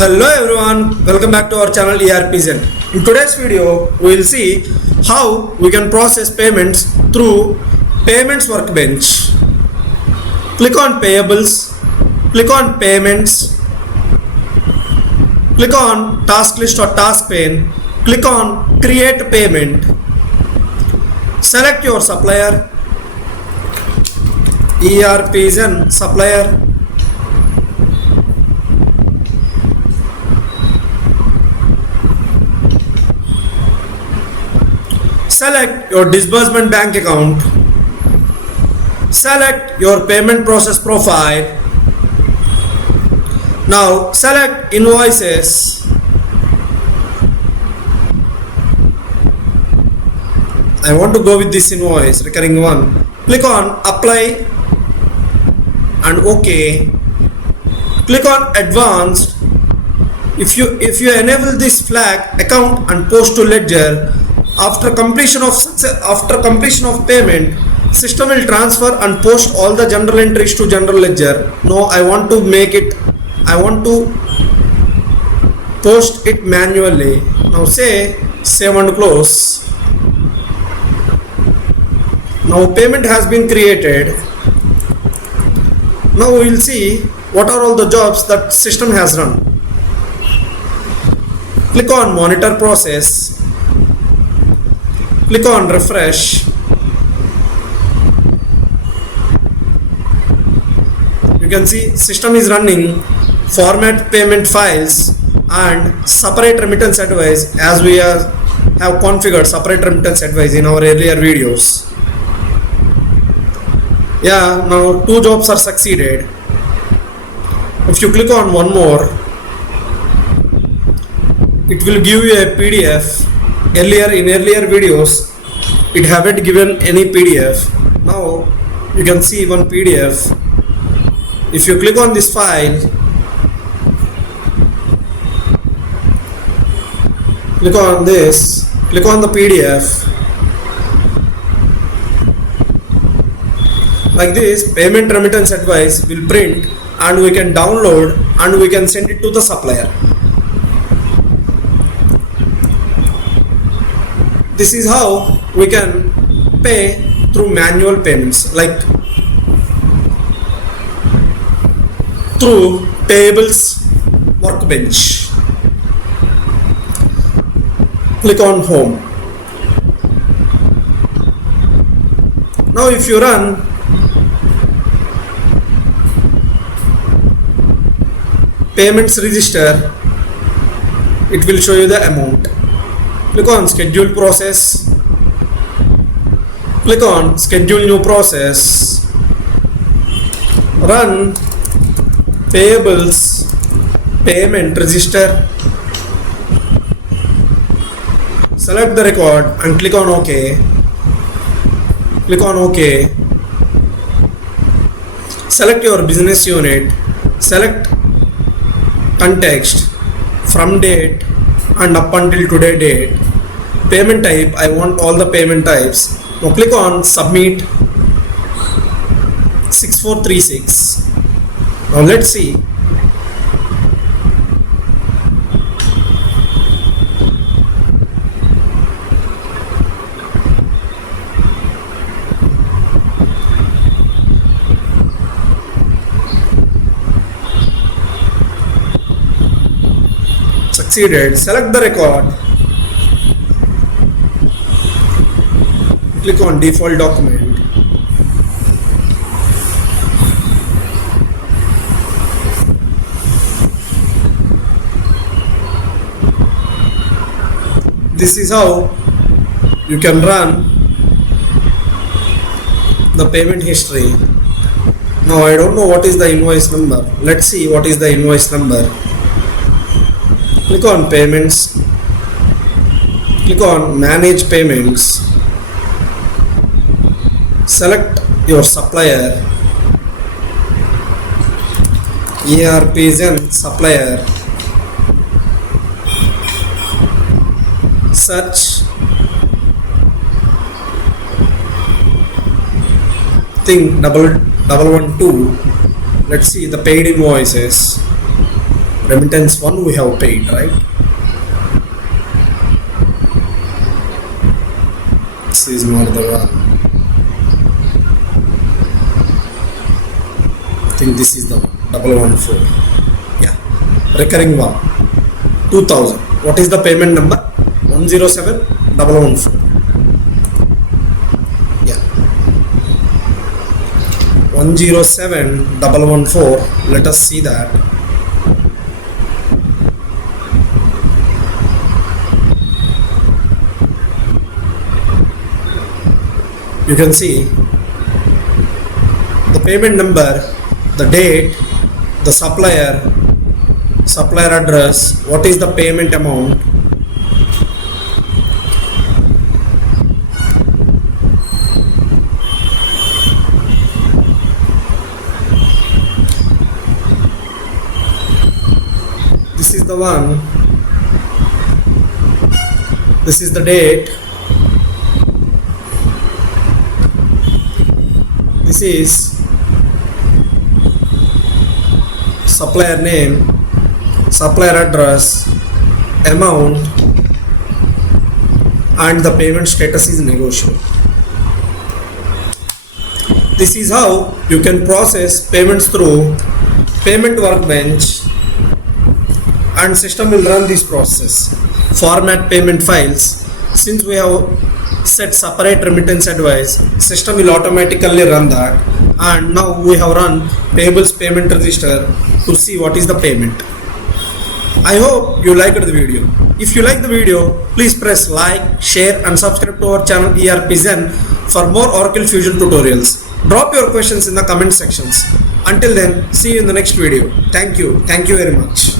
Hello everyone, welcome back to our channel ERPZEN. In today's video, we will see how we can process payments through Payments Workbench. Click on Payables, click on Payments, click on Task List or Task Pane, click on Create Payment. Select your supplier, ERPZEN supplier. Select your disbursement bank account. Select your payment process profile. Now select invoices. I want to go with this invoice, recurring one. Click on Apply and OK. Click on Advanced. If you enable this flag account and post to ledger, after completion of payment, system will transfer and post all the general entries to general ledger. No, I want to post it manually. Now say save and close. Now payment has been created. Now we will see what are all the jobs that system has run. Click on monitor process. Click on refresh. You can see system is running format payment files and separate remittance advice, as we have configured separate remittance advice in our earlier videos. Yeah, now two jobs are succeeded. If you click on one more, it will give you a PDF. In earlier videos it haven't given any PDF. Now you can see one PDF. If you click on this file, click on this, click on the PDF. Like this, payment remittance advice will print and we can download and we can send it to the supplier. This is how we can pay through manual payments, like through Payables Workbench. Click on Home. Now if you run payments register, it will show you the amount. Click on schedule process. Click on schedule new process. Run payables payment register. Select the record and click on OK. Click on OK. Select your business unit. Select context from date and up until today date. Payment type, I want all the payment types. Now click on submit. 6436. Now let's see. Succeeded. Select the record. Click on default document. This is how you can run the payment history. Now I don't know what is the invoice number. Let's see what is the invoice number. Click on payments. Click on manage payments. Select your supplier, ERPZEN supplier. Search thing 1112. Let's see the paid invoices. Remittance 1 we have paid, right? This is not the one. I think this is the 114. Yeah, recurring one, 2000. What is the payment number? 107,114. Yeah, 107,114. Let us see that. You can see the payment number, the date, the supplier address, what is the payment amount, this is the one, this is the date, this is supplier name, supplier address, amount, and the payment status is negotiable. This is how you can process payments through Payment Workbench, and system will run this process. Format payment files. Since we have set separate remittance advice, system will automatically run that, and now we have run payables payment register to see what is the payment. I hope you liked the video. If you like the video, please press like, share and subscribe to our channel ERPZEN for more Oracle Fusion tutorials. Drop your questions in the comment sections. Until then, see you in the next video. Thank you very much.